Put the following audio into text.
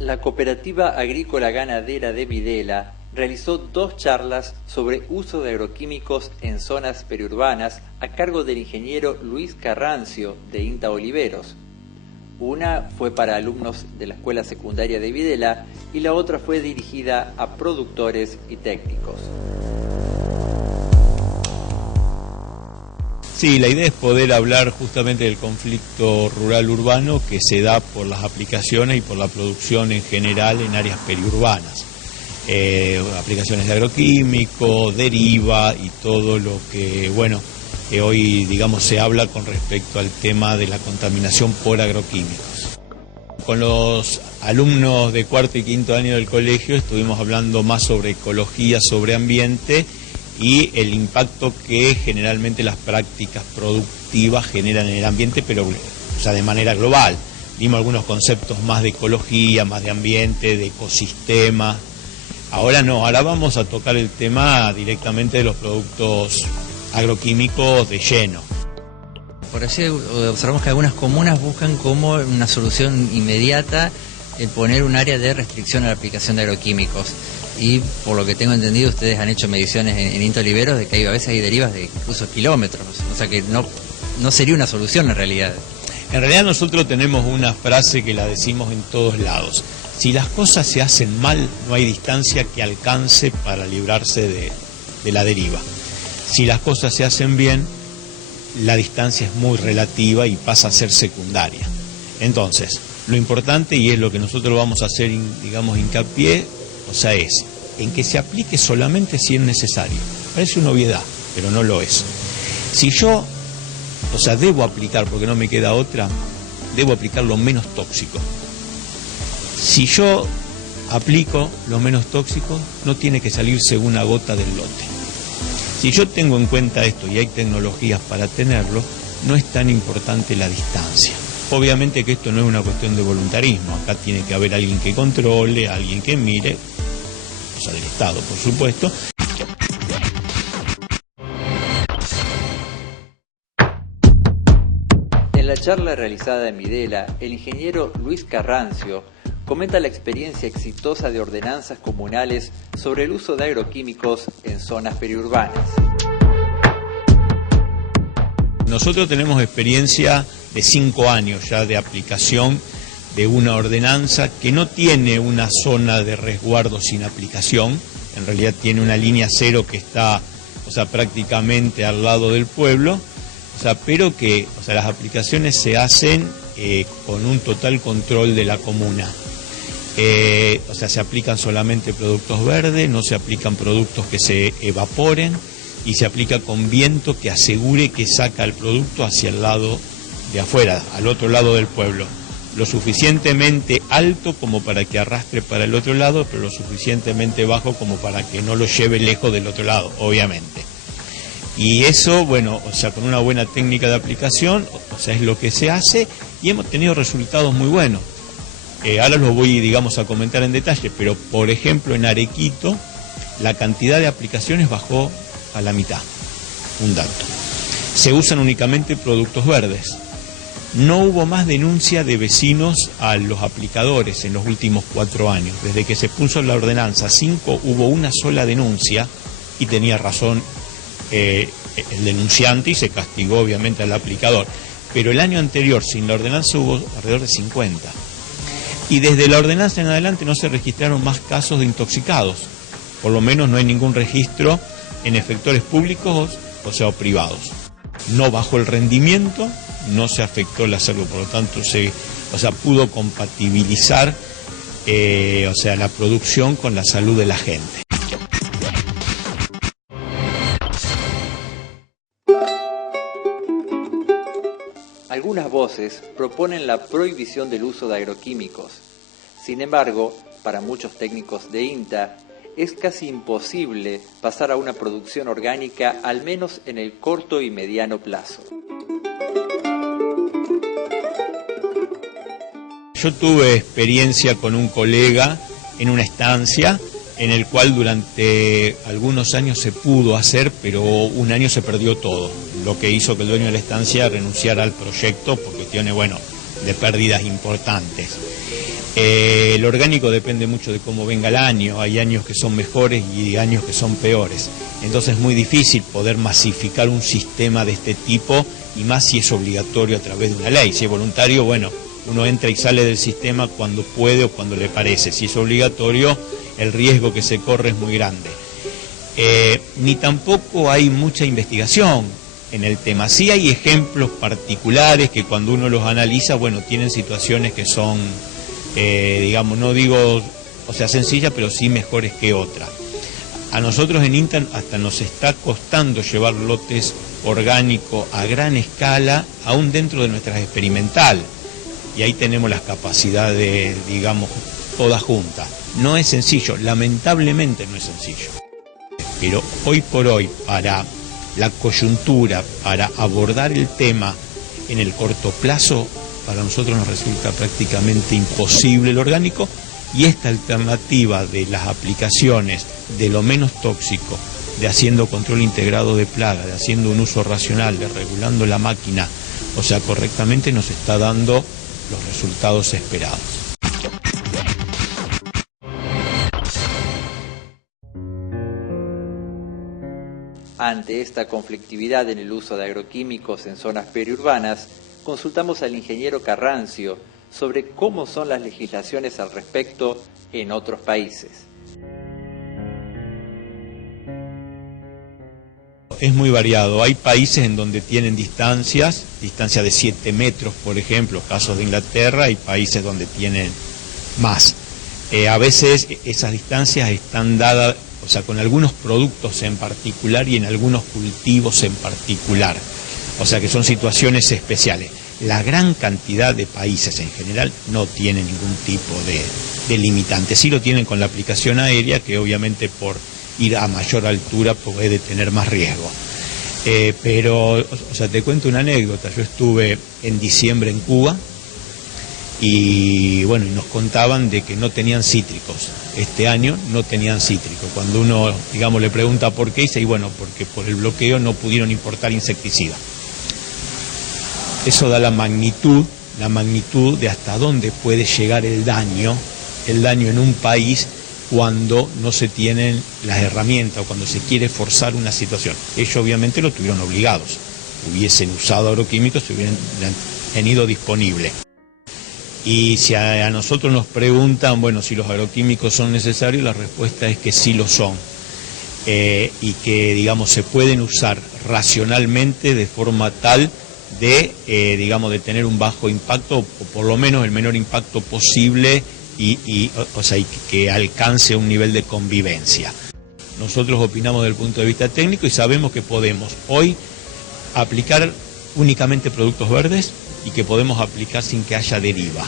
La Cooperativa Agrícola Ganadera de Videla realizó 2 charlas sobre uso de agroquímicos en zonas periurbanas a cargo del ingeniero Luis Carrancio de INTA Oliveros. Una fue para alumnos de la Escuela Secundaria de Videla y la otra fue dirigida a productores y técnicos. Sí, la idea es poder hablar justamente del conflicto rural-urbano que se da por las aplicaciones y por la producción en general en áreas periurbanas. Aplicaciones de agroquímicos, deriva y todo lo que, que hoy, se habla con respecto al tema de la contaminación por agroquímicos. Con los alumnos de cuarto y quinto año del colegio estuvimos hablando más sobre ecología, sobre ambiente y el impacto que generalmente las prácticas productivas generan en el ambiente, pero de manera global. Vimos algunos conceptos más de ecología, más de ambiente, de ecosistema. Ahora vamos a tocar el tema directamente de los productos agroquímicos de lleno. Por así observamos que algunas comunas buscan como una solución inmediata el poner un área de restricción a la aplicación de agroquímicos. Y por lo que tengo entendido, ustedes han hecho mediciones en INTA Oliveros de que a veces hay derivas de incluso kilómetros, o sea que no sería una solución en realidad. En realidad nosotros tenemos una frase que la decimos en todos lados: si las cosas se hacen mal, no hay distancia que alcance para librarse de la deriva. Si las cosas se hacen bien, la distancia es muy relativa y pasa a ser secundaria. Entonces, lo importante, y es lo que nosotros vamos a hacer, hincapié, es en que se aplique solamente si es necesario. Parece una obviedad, pero no lo es. Si yo, debo aplicar, porque no me queda otra, debo aplicar lo menos tóxico. Si yo aplico lo menos tóxico, no tiene que salirse una gota del lote. Si yo tengo en cuenta esto y hay tecnologías para tenerlo, no es tan importante la distancia. Obviamente que esto no es una cuestión de voluntarismo, acá tiene que haber alguien que controle, alguien que mire, del Estado, por supuesto. En la charla realizada en Videla, el ingeniero Luis Carrancio comenta la experiencia exitosa de ordenanzas comunales sobre el uso de agroquímicos en zonas periurbanas. Nosotros tenemos experiencia de 5 años ya de aplicación de una ordenanza que no tiene una zona de resguardo sin aplicación, en realidad tiene una línea cero que está, prácticamente al lado del pueblo, pero que, las aplicaciones se hacen con un total control de la comuna. Se aplican solamente productos verdes, no se aplican productos que se evaporen y se aplica con viento que asegure que saca el producto hacia el lado de afuera, al otro lado del pueblo. Lo suficientemente alto como para que arrastre para el otro lado, pero lo suficientemente bajo como para que no lo lleve lejos del otro lado, obviamente. Y eso, con una buena técnica de aplicación, es lo que se hace y hemos tenido resultados muy buenos. Ahora los voy, a comentar en detalle, pero por ejemplo en Arequito la cantidad de aplicaciones bajó a la mitad, un dato. Se usan únicamente productos verdes. No hubo más denuncia de vecinos a los aplicadores en los últimos 4 años. Desde que se puso la ordenanza 5 hubo una sola denuncia y tenía razón el denunciante y se castigó obviamente al aplicador. Pero el año anterior, sin la ordenanza, hubo alrededor de 50. Y desde la ordenanza en adelante no se registraron más casos de intoxicados. Por lo menos no hay ningún registro en efectores públicos o privados. No bajó el rendimiento, no se afectó la salud, por lo tanto pudo compatibilizar la producción con la salud de la gente. Algunas voces proponen la prohibición del uso de agroquímicos. Sin embargo, para muchos técnicos de INTA, es casi imposible pasar a una producción orgánica, al menos en el corto y mediano plazo. Yo tuve experiencia con un colega en una estancia en el cual durante algunos años se pudo hacer, pero un año se perdió todo, lo que hizo que el dueño de la estancia renunciara al proyecto por cuestiones, de pérdidas importantes. El orgánico depende mucho de cómo venga el año, hay años que son mejores y años que son peores, entonces es muy difícil poder masificar un sistema de este tipo, y más si es obligatorio a través de una ley. Si es voluntario, bueno, uno entra y sale del sistema cuando puede o cuando le parece. Si es obligatorio, el riesgo que se corre es muy grande. Ni tampoco hay mucha investigación en el tema. Sí hay ejemplos particulares que cuando uno los analiza, bueno, tienen situaciones que son, digamos, no digo, o sea, sencillas, pero sí mejores que otras. A nosotros en INTA hasta nos está costando llevar lotes orgánicos a gran escala, aún dentro de nuestras experimental. Y ahí tenemos las capacidades, digamos, todas juntas. No es sencillo, lamentablemente no es sencillo. Pero hoy por hoy, para la coyuntura, para abordar el tema en el corto plazo, para nosotros nos resulta prácticamente imposible el orgánico, y esta alternativa de las aplicaciones de lo menos tóxico, de haciendo control integrado de plaga, de haciendo un uso racional, de regulando la máquina, o sea, correctamente, nos está dando los resultados esperados. Ante esta conflictividad en el uso de agroquímicos en zonas periurbanas, consultamos al ingeniero Carrancio sobre cómo son las legislaciones al respecto en otros países. Es muy variado. Hay países en donde tienen distancia de 7 metros, por ejemplo, casos de Inglaterra, hay países donde tienen más. A veces esas distancias están dadas, o sea, con algunos productos en particular y en algunos cultivos en particular. O sea que son situaciones especiales. La gran cantidad de países en general no tienen ningún tipo de limitante. Sí lo tienen con la aplicación aérea, que obviamente por ir a mayor altura puede tener más riesgo. Pero, o sea, te cuento una anécdota. Yo estuve en diciembre en Cuba y bueno, y nos contaban de que no tenían cítricos. Este año no tenían cítricos. Cuando uno, digamos, le pregunta por qué, dice, y bueno, porque por el bloqueo no pudieron importar insecticida. Eso da la magnitud de hasta dónde puede llegar el daño en un país cuando no se tienen las herramientas o cuando se quiere forzar una situación. Ellos obviamente lo tuvieron obligados. Hubiesen usado agroquímicos, se hubieran tenido disponible. Y si a nosotros nos preguntan, bueno, si los agroquímicos son necesarios, la respuesta es que sí lo son. Y que, digamos, se pueden usar racionalmente de forma tal de, digamos, de tener un bajo impacto, o por lo menos el menor impacto posible, o sea, y que alcance un nivel de convivencia. Nosotros opinamos desde el punto de vista técnico y sabemos que podemos hoy aplicar únicamente productos verdes y que podemos aplicar sin que haya deriva.